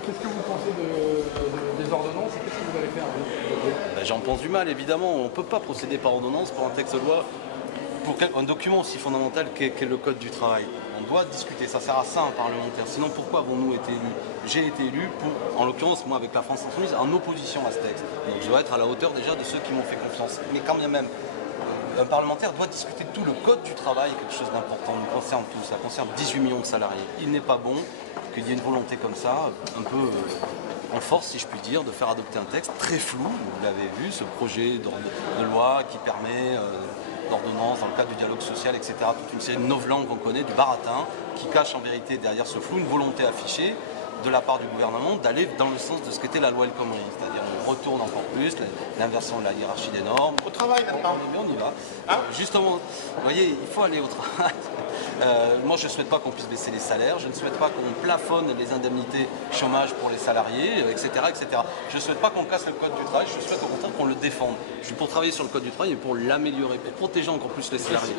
Qu'est-ce que vous pensez des ordonnances et qu'est-ce que vous allez faire Ben, j'en pense du mal, évidemment. On ne peut pas procéder par ordonnance pour un texte de loi, pour un document aussi fondamental qu'est le Code du travail. On doit discuter, ça sert à ça un parlementaire. Sinon, pourquoi avons-nous été élus? J'ai été élu pour, en l'occurrence, moi avec la France Insoumise, en opposition à ce texte. Donc je dois être à la hauteur déjà de ceux qui m'ont fait confiance. Mais quand bien même, un parlementaire doit discuter de tout. Le Code du travail est quelque chose d'important, nous concerne tous, ça concerne 18 millions de salariés. Il n'est pas bon qu'il y ait une volonté comme ça, un peu en force si je puis dire, de faire adopter un texte très flou, vous l'avez vu, ce projet de loi qui permet d'ordonnance dans le cadre du dialogue social, etc. Toute une série de novlangues qu'on connaît, du baratin, qui cache en vérité derrière ce flou une volonté affichée de la part du gouvernement d'aller dans le sens de ce qu'était la loi El Khomri, c'est-à-dire on retourne encore plus, l'inversion de la hiérarchie des normes. Au travail maintenant. On y va. Hein, justement, vous voyez, il faut aller au travail. Moi, je ne souhaite pas qu'on puisse baisser les salaires, je ne souhaite pas qu'on plafonne les indemnités chômage pour les salariés, etc. etc. Je ne souhaite pas qu'on casse le code du travail, je souhaite au contraire qu'on le défende. Je suis pour travailler sur le code du travail et pour l'améliorer, pour protéger encore plus les salariés.